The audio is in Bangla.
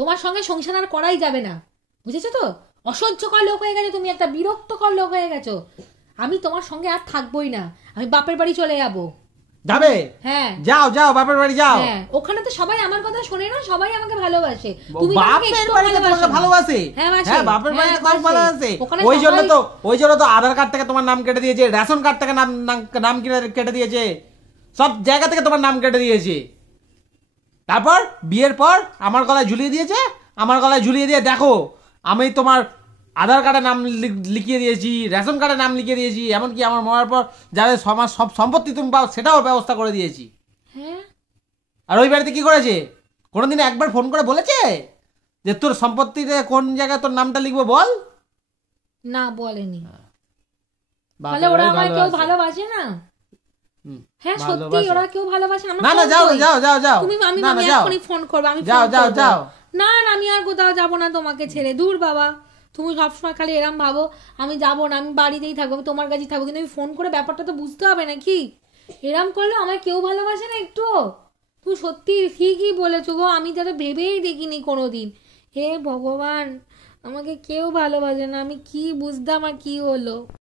তোমার সঙ্গে সংসার আর করাই যাবে না, বুঝেছো তো? অসহ্যকর লোক হয়ে গেছো তুমি, একটা বিরক্তকর লোক হয়ে গেছো। আমি তোমার সঙ্গে আর থাকবোই না, আমি বাপের বাড়ি চলে যাবো। যাবে? হ্যাঁ যাও যাও, বাপের বাড়ি যাও। হ্যাঁ, ওখানে তো সবাই আমার কথা শোনে না, সবাই আমাকে ভালোবাসে। তুমি বাপের বাড়িতে তোমাকে ভালোবাসে? হ্যাঁ, বাপের বাড়িতে তোমাকে ভালোবাসে। ওই জন্য তো আধার কার্ড থেকে তোমার নাম কেটে দিয়েছে, রেশন কার্ড থেকে নাম কেটে দিয়েছে, সব জায়গা থেকে তোমার নাম কেটে দিয়েছে। তারপর বিয়ের পর আমার গলায় ঝুলিয়ে দিয়েছে। আমার গলায় ঝুলিয়ে দিয়ে দেখো, আমি তোমার আধার কার্ডে নাম লিখিয়ে দিয়েছি, রেশন কার্ডে নাম লিখিয়ে দিয়েছি, এমনকি আমার মরার পর যাদের সব সম্পত্তি তুমি পাও সেটাও ব্যবস্থা করে দিয়েছি। হ্যাঁ, আর ওই বাড়িতে কি করেছে? কোনোদিন একবার ফোন করে বলেছে যে তোর সম্পত্তিতে কোন জায়গায় তোর নামটা লিখবো বল? না, বলেনি। তাহলে ওরা আমায় কেউ ভালোবাসে না? হ্যাঁ সত্যি, ওরা কেউ ভালোবাসে না। না না, যাও যাও যাও যাও, তুমি, আমি এখনই ফোন করবো, আমি যাও যাও যাও। না না, আমি আর কোথাও যাবো না তোমাকে ছেড়ে, দূর বাবা। তুমি সবসময় খালি এরম ভাবো আমি যাবো না, আমি বাড়িতেই থাকবো, আমি তোমার কাছেই থাকবো, কিন্তু আমি ফোন করে ব্যাপারটা তো বুঝতে হবে নাকি? এরম করলে আমায় কেউ ভালোবাসে না একটু? তুমি সত্যি ঠিকই বলেছো গো, আমি যাতে ভেবেই দেখিনি কোনোদিন। হে ভগবান, আমাকে কেউ ভালোবাসে না, আমি কি বুঝতাম আর কি হলো।